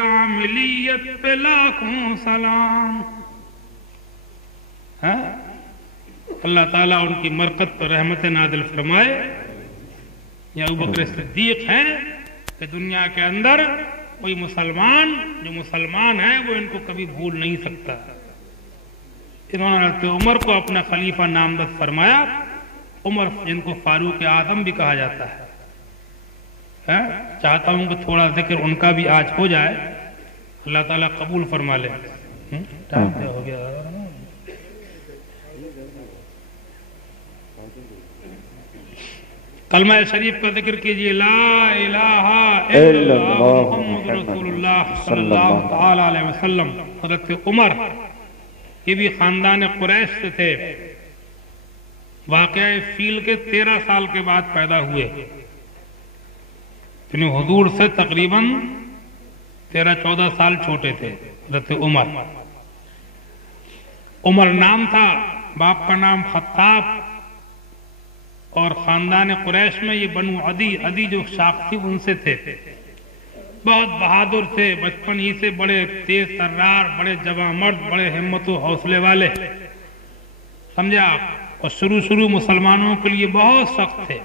کاملیت پہ لاکھوں سلام. اللہ تعالیٰ ان کی مرقد پر رحمت نازل فرمائے. یہ ابوبکر صدیق ہیں کہ دنیا کے اندر کوئی مسلمان جو مسلمان ہے وہ ان کو کبھی بھول نہیں سکتا. انہوں نے حضرت عمر کو اپنا خلیفہ نامزد فرمایا. عمر جن کو فاروق اعظم بھی کہا جاتا ہے. چاہتا ہوں کہ تھوڑا ذکر ان کا بھی آج ہو جائے. اللہ تعالیٰ قبول فرما لے. ہو گیا کلمہ شریف کا ذکر کیجئے. لا الہ الا اللہ محمد رسول اللہ صلی اللہ تعالی علیہ وسلم. حضرت عمر یہ بھی خاندان قریش سے تھے. واقعہ فیل کے 13 سال کے بعد پیدا ہوئے. یعنی حضور سے تقریباً 13-14 سال چھوٹے تھے حضرت عمر. عمر نام تھا، باپ کا نام خطاب، اور خاندان قریش میں یہ بنو عدی جو شاخ تھی ان سے تھے. بہت بہادر تھے. بچپن ہی سے بڑے تیز ترار، بڑے جواں مرد، بڑے ہمت و حوصلے والے. سمجھا آپ؟ اور شروع مسلمانوں کے لیے بہت سخت تھے.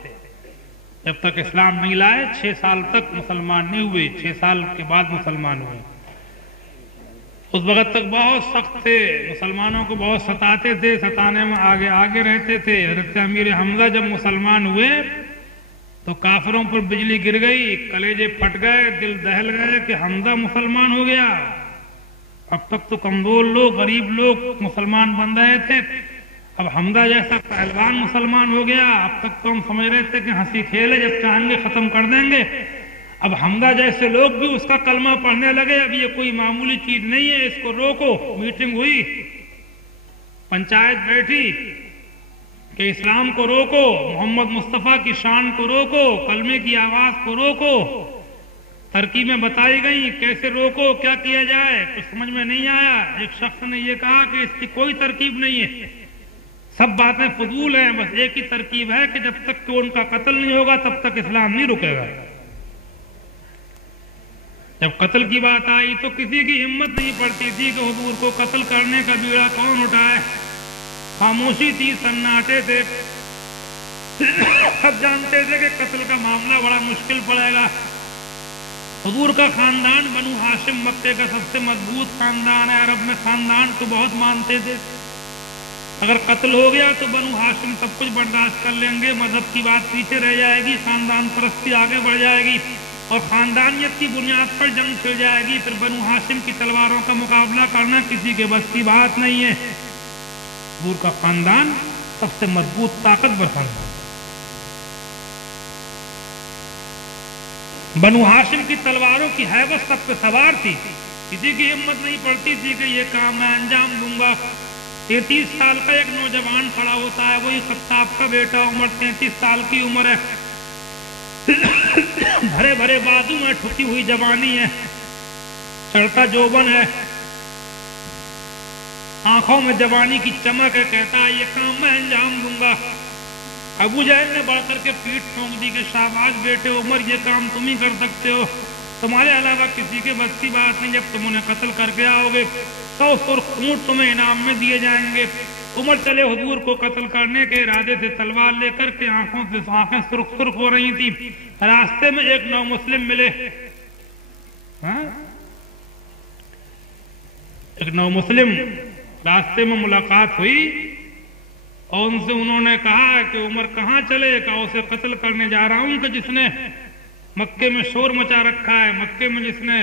جب تک اسلام نہیں لائے 6 سال تک مسلمان نہیں ہوئے. 6 سال کے بعد مسلمان ہوئے. اس وقت تک بہت سخت تھے. مسلمانوں کو بہت ستاتے تھے. ستانے میں آگے رہتے تھے. حضرت امیر حمزہ جب مسلمان ہوئے تو کافروں پر بجلی گر گئی، کلیجے پھٹ گئے، دل دہل گئے کہ حمزہ مسلمان ہو گیا. اب تک تو کمزور لوگ، غریب لوگ مسلمان بن رہے تھے. اب حمزہ جیسا پہلوان مسلمان ہو گیا. اب تک تو ہم سمجھ رہے تھے کہ ہنسی کھیل ہے، جب چاہیں گے ختم کر دیں گے. اب حمزہ جیسے لوگ بھی اس کا کلمہ پڑھنے لگے. اب یہ کوئی معمولی چیز نہیں ہے، اس کو روکو. میٹنگ ہوئی، پنچایت بیٹھی کہ اسلام کو روکو، محمد مصطفیٰ کی شان کو روکو، کلمے کی آواز کو روکو. ترکیبیں بتائی گئیں کیسے روکو، کیا کیا جائے. کچھ سمجھ میں نہیں آیا. ایک شخص نے یہ کہا کہ اس کی کوئی ترکیب نہیں ہے، سب باتیں فضول ہیں. بس ایک ہی ترکیب ہے کہ جب تک کہ ان کا قتل نہیں ہوگا تب تک اسلام نہیں رکے گا. جب قتل کی بات آئی تو کسی کی ہمت نہیں پڑتی تھی کہ حضور کو قتل کرنے کا بیڑا کون اٹھائے. خاموشی تھی، سناٹے تھے. سب جانتے تھے کہ قتل کا معاملہ بڑا مشکل پڑے گا. حضور کا خاندان بنو ہاشم مکے کا سب سے مضبوط خاندان ہے. عرب میں خاندان کو بہت مانتے تھے. اگر قتل ہو گیا تو بنو ہاشم سب کچھ برداشت کر لیں گے. مذہب کی بات پیچھے رہ جائے گی، خاندان پرستی آگے بڑھ جائے گی اور خاندانیت کی بنیاد پر جنگ چھڑ جائے گی. پھر بنو ہاشم کی تلواروں کا مقابلہ کرنا کسی کے بس کی بات نہیں ہے. حضور کا خاندان سب سے مضبوط طاقتور خاندان. بنو ہاشم کی تلواروں کی ہیبت سب پہ سوار تھی. کسی کی ہمت نہیں پڑتی تھی کہ یہ کام میں انجام دوں گا. 33 سال کا ایک نوجوان کھڑا ہوتا ہے، وہی خطاب کا بیٹا. عمر 33 سال کی عمر ہے. بھرے بھرے بازو میں ٹھکی ہوئی جوانی ہے، چڑھتا جوبن ہے، آنکھوں میں جوانی کی چمک ہے. کہتا ہے یہ کام میں انجام دوں گا. ابو جہل نے بڑھ کر کے پیٹھ ٹھونک دی کہ شاباش بیٹے عمر، یہ کام تم ہی کر سکتے ہو، تمہارے علاوہ کسی کے بس کی بات نہیں. جب تم انہیں قتل کر کے آؤ گے 100 سرخ اونٹ تمہیں انعام میں دیے جائیں گے. عمر چلے حضور کو قتل کرنے کے ارادے سے تلوار لے کر کے. آنکھوں سے آنکھیں سرخ سرخ ہو رہی تھی. راستے میں ایک نو مسلم ملے. ایک نو مسلم راستے میں ملاقات ہوئی اور ان سے انہوں نے کہا کہ عمر کہاں چلے. کہا اسے قتل کرنے جا رہا ہوں کہ جس نے مکے میں شور مچا رکھا ہے، مکے میں جس نے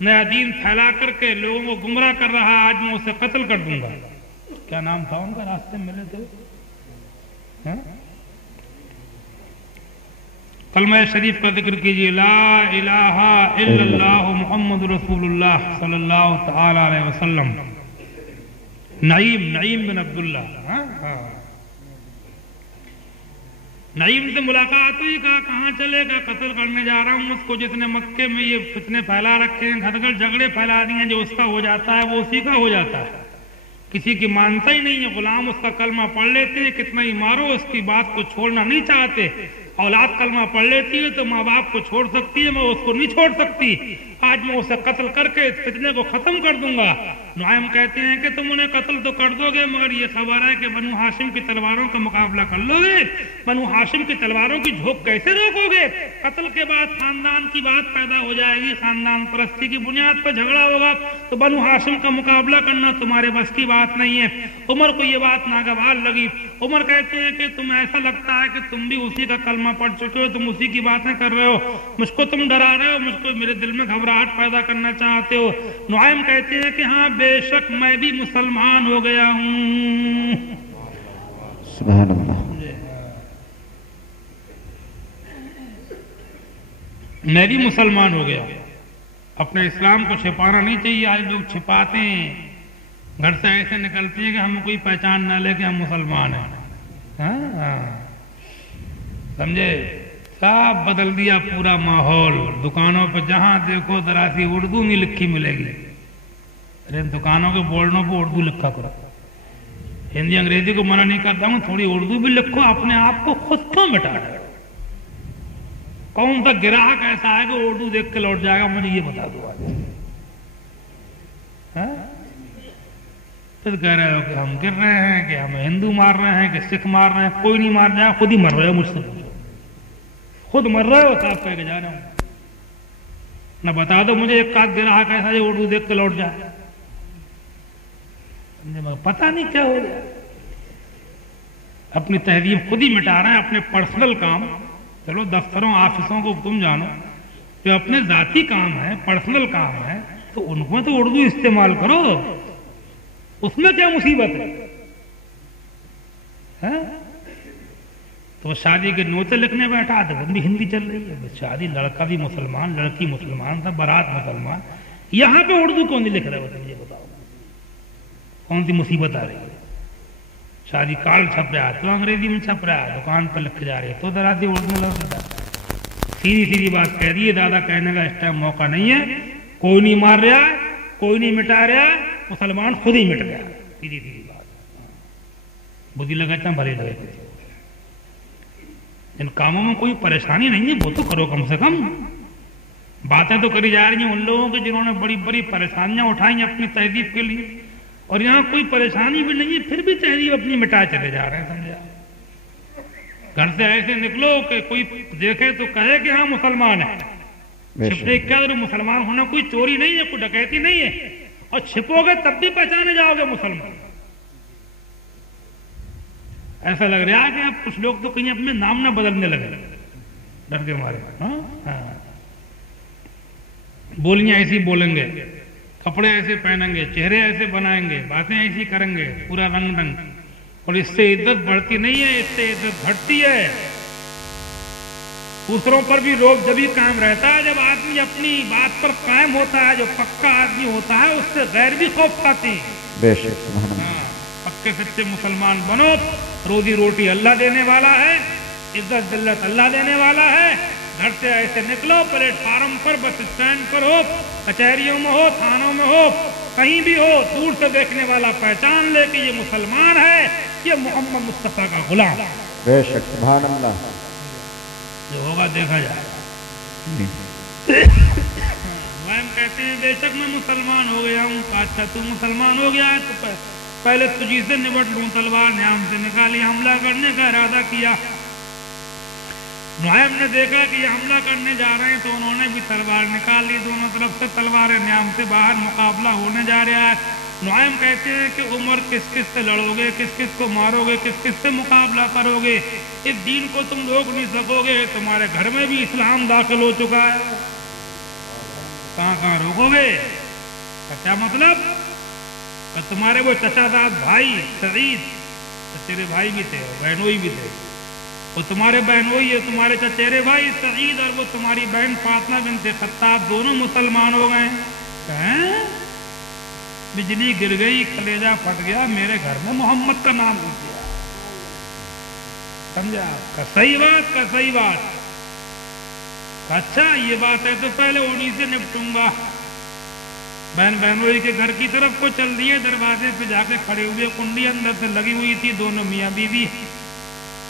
نیا دین پھیلا کر کے لوگوں کو گمراہ کر رہا ہے، آج میں اسے قتل کر دوں گا. کیا نام تھا ان کا؟ راستے میں ملے تھے. کلمہ شریف کا ذکر کیجئے. لا الہ الا اللہ محمد رسول اللہ صلی اللہ تعالی علیہ وسلم. نعیم بن عبداللہ. نعیم سے ملاقات ہوئی. کہا کہاں چلے گا؟ قتل کرنے جا رہا ہوں اس کو جس نے مکے میں یہ فتنے پھیلا رکھے ہیں، گھر گھر جھگڑے پھیلا دی ہیں. جو اس کا ہو جاتا ہے وہ اسی کا ہو جاتا ہے. کسی کی مانتا ہی نہیں ہے. غلام اس کا کلمہ پڑھ لیتے ہیں، کتنا ہی مارو اس کی بات کو چھوڑنا نہیں چاہتے. औलाद कलमा पढ़ लेती है तो माँ बाप को छोड़ सकती है, मैं उसको नहीं छोड़ सकती। आज मैं उसे कत्ल करके इस फितने को खत्म कर दूंगा। नुआइम कहते हैं कि तुम उन्हें कत्ल तो कर दोगे, मगर ये खबर है कि बनु हाशिम की तलवारों का मुकाबला कर लोगे। बनु हाशिम की तलवारों की झोंक कैसे रोकोगे? कत्ल के बाद खानदान की बात पैदा हो जाएगी, खानदान परस्ती की बुनियाद पर झगड़ा होगा, तो बनु हाशिम का मुकाबला करना तुम्हारे बस की बात नहीं है। उमर को ये बात नागवार लगी। उमर कहते हैं कि तुम ऐसा लगता है कि तुम भी उसी का कलमा पढ़ चुके हो, तुम उसी की बातें कर रहे हो, मुझको तुम डरा रहे हो, मुझको मेरे दिल में घबराहट पैदा करना चाहते हो। नुआइम कहते हैं कि हाँ बेशक मैं भी मुसलमान हो गया हूं। सुभान अल्लाह। मैं भी मुसलमान हो गया। अपने इस्लाम को छिपाना नहीं चाहिए। आज लोग छिपाते हैं, घर से ऐसे निकलते हैं कि हमें कोई पहचान ना ले कि हम मुसलमान हैं। समझे? सब बदल दिया पूरा माहौल। दुकानों पर जहां देखो जरा सी उर्दू नहीं लिखी मिलेगी। अरे दुकानों के बोर्डों पर उर्दू लिखा करो। हिंदी अंग्रेजी को मना नहीं करता हूं, थोड़ी उर्दू भी लिखो। अपने आप को खुद क्यों मिटा रहे? कौन सा ग्राहक ऐसा है कि उर्दू देख के लौट जाएगा? मुझे ये बता दो आज। फिर कह रहे हो कि हम गिर रहे हैं, कि हम हिंदू मार रहे हैं, कि सिख मार रहे हैं। कोई नहीं मार जाए, खुद ही मर रहे हो। मुझसे खुद मर रहे हो, साफ कह के जा रहा हूं। न बता दो मुझे एक आध ग्राहक ऐसा जो उर्दू देख के लौट जाए। पता नहीं क्या हो गया। अपनी तहजीब खुद ही मिटा रहे हैं। अपने पर्सनल काम, चलो दफ्तरों ऑफिसों को तुम जानो, जो अपने जाती काम है, पर्सनल काम है, तो उनको तो उर्दू इस्तेमाल करो। उसमें क्या मुसीबत है? तो शादी के नोते लिखने बैठा तो बंदी हिंदी चल रही है। शादी लड़का भी मुसलमान, लड़की मुसलमान, सब बारात मुसलमान, यहां पे उर्दू कौन नहीं लिख रहे हो? मुझे बताओ कौन सी मुसीबत आ रही है? शादी कार्ड छप रहा है तो अंग्रेजी में छप रहा है, दुकान पर लिख के जा रही है तो जरा सी उर्दू में लग रहा है। सीधी सीधी बात कह दी है। दादा कहने का इस टाइम मौका नहीं है। कोई नहीं मार रहा, कोई नहीं मिटा रहा, मुसलमान खुद ही मिट गया। सीधी सीधी बात। बुद्धि लगाता भरी लगे। इन कामों में कोई परेशानी नहीं है, वो तो करो कम से कम। बातें तो करी जा रही हैं उन लोगों की जिन्होंने बड़ी बड़ी परेशानियां उठाई अपनी तहजीब के लिए, और यहाँ कोई परेशानी भी नहीं है, फिर भी तहजीब अपनी मिटा चले जा रहे हैं। समझा? घर से ऐसे निकलो कि कोई देखे तो कहे कि हाँ मुसलमान है। छिपने क्या मुसलमान होना कोई चोरी नहीं है, कोई डकैती नहीं है। और छिपोगे तब भी पहचाने जाओगे मुसलमान। ऐसा लग रहा है कि अब कुछ लोग तो कहीं अपने नाम ना बदलने लगे डर के मारे। बोलियां ऐसी बोलेंगे, कपड़े ऐसे पहनेंगे, चेहरे ऐसे बनाएंगे, बातें ऐसी करेंगे, पूरा रंग ढंग। और इससे इज्जत बढ़ती नहीं है, इससे इज्जत घटती है। दूसरों पर भी रोक जब भी कायम रहता है जब आदमी अपनी बात पर कायम होता है। जो पक्का आदमी होता है उससे गैर भी खौफ खाते हैं। पक्के सच्चे मुसलमान बनो। रोजी रोटी अल्लाह देने वाला है, इज्जत जिल्लत अल्लाह देने वाला है। घर से ऐसे निकलो, प्लेटफार्म पर, बस स्टैंड पर हो, कचहरियों में हो, थानों में हो, कहीं भी हो, दूर से देखने वाला पहचान ले कि ये मुसलमान है, ये मोहम्मद मुस्तफा का गुलाम। बेशक, सुभान अल्लाह। जो होगा देखा जाएगा। कहते हैं बेशक मैं मुसलमान हो गया हूँ। अच्छा तू मुसलमान हो गया है तो पहले तुझी से निपट लूं। तलवार न्याम से निकाली, हमला करने का इरादा किया। नुआइम ने देखा कि ये हमला करने जा रहे हैं तो उन्होंने भी तलवार निकाल ली। दोनों तरफ से तलवारें न्याम से बाहर मुकाबला होने जा रहा है। नुआइम कहते हैं कि उमर किस किस से लड़ोगे, किस किस को मारोगे, किस किस से मुकाबला करोगे? इस दीन को तुम रोक नहीं सकोगे। तुम्हारे घर में भी इस्लाम दाखिल हो चुका है, कहाँ कहाँ रोकोगे? क्या मतलब? तुम्हारे वो चचादाद भाई सईद, तेरे भाई भी थे, बहनोई भी थे, वो तुम्हारे बहनोई है, तुम्हारे चचेरे भाई सईद और वो तुम्हारी बहन फातिमा बिन्ते खत्ताब दोनों मुसलमान हो गए हैं। बिजली गिर गई, कलेजा फट गया, मेरे घर में मोहम्मद का नाम हो गया। समझा? का सही बात, का सही बात। अच्छा ये बात है तो पहले उन्हीं से निपटूंगा। बहन बहनोई के घर की तरफ को चल दिए। दरवाजे पे जाके खड़े हुए, कुंडी अंदर से लगी हुई थी, दोनों मियाँ बीवी।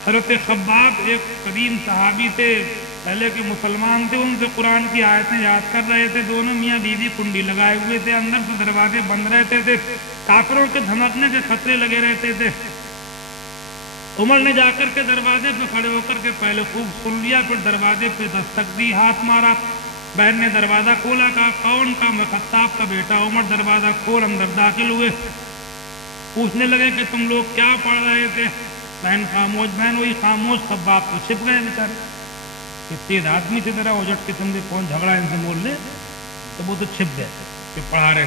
حضرت خباب ایک قدیم صحابی تھے، پہلے کے مسلمان تھے، ان سے قرآن کی آیتیں یاد کر رہے تھے. دونوں میاں بیوی کنڈی لگائے ہوئے تھے، اندر سے دروازے بند رہتے تھے، کافروں کے دھمکنے کے خطرے لگے رہتے تھے. عمر نے جا کر کے دروازے پہ کھڑے ہو کر کے پہلے خوب سن لیا، پھر دروازے پہ دستک دی، ہاتھ مارا. بہن نے دروازہ کھولا، کہا کون؟ کا میں خطاب کا بیٹا عمر. دروازہ کھول، اندر داخل ہوئے. پوچھنے لگے کہ تم لوگ کیا پڑھ رہے تھے؟ بہن خاموش، بہن وہی خاموش. خباب تو چھپ گئے بیچارے، کہ تیز آدمی سے ذرا اجٹ کے سمجھے کون جھگڑا ان سے مول لے، تو وہ تو چھپ گئے کہ پڑھا رہے.